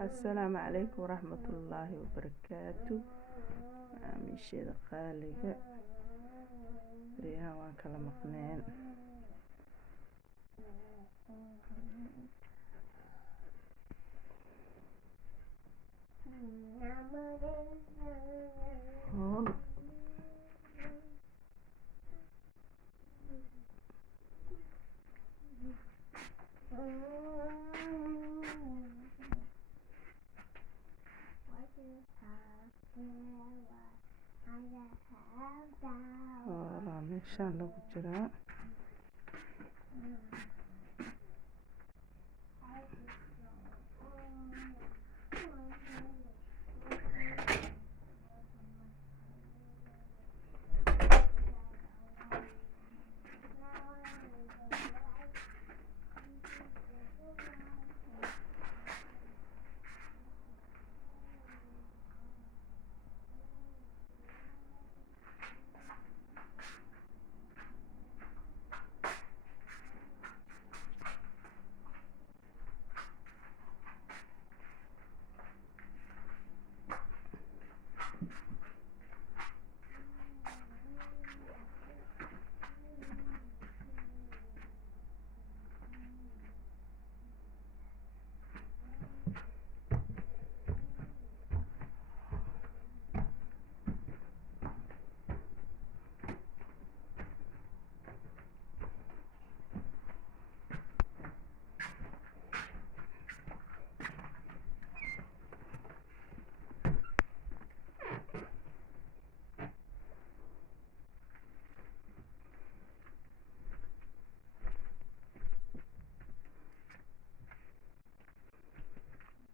السلام عليكم ورحمة الله وبركاته. مشيد قالقة ريها وان كلا مقنين هول والله مشان لو جرا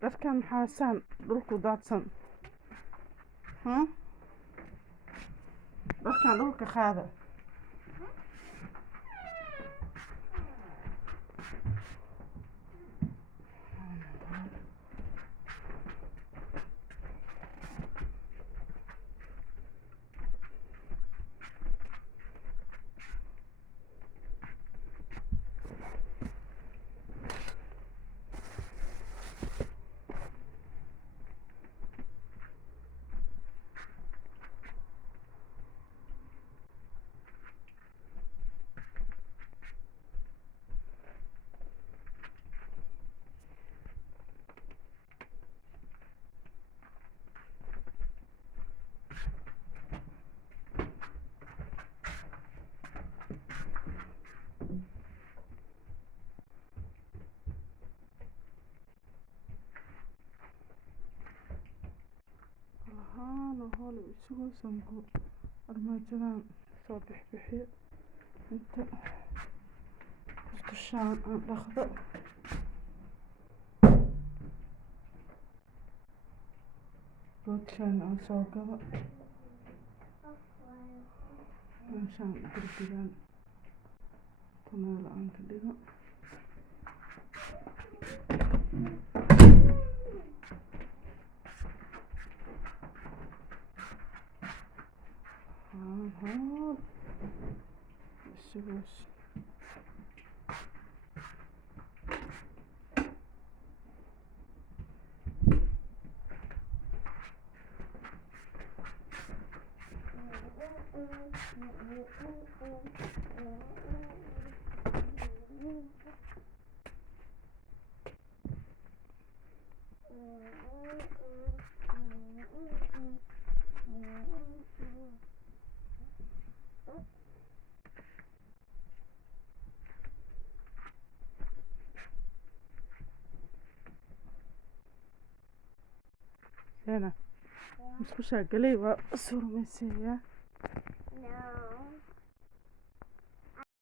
dadkan maxaasan dhulku daadsan dadkan dhulka qaada هول isugu sanbo armaajadan soo bixbixiyo inta kushaan aan dhaqdo roodkaan aan soo gado meeshaan dirdigaan tunaal aan ka dhigo هون السوس هنا مش خشها قلي وصور مسيا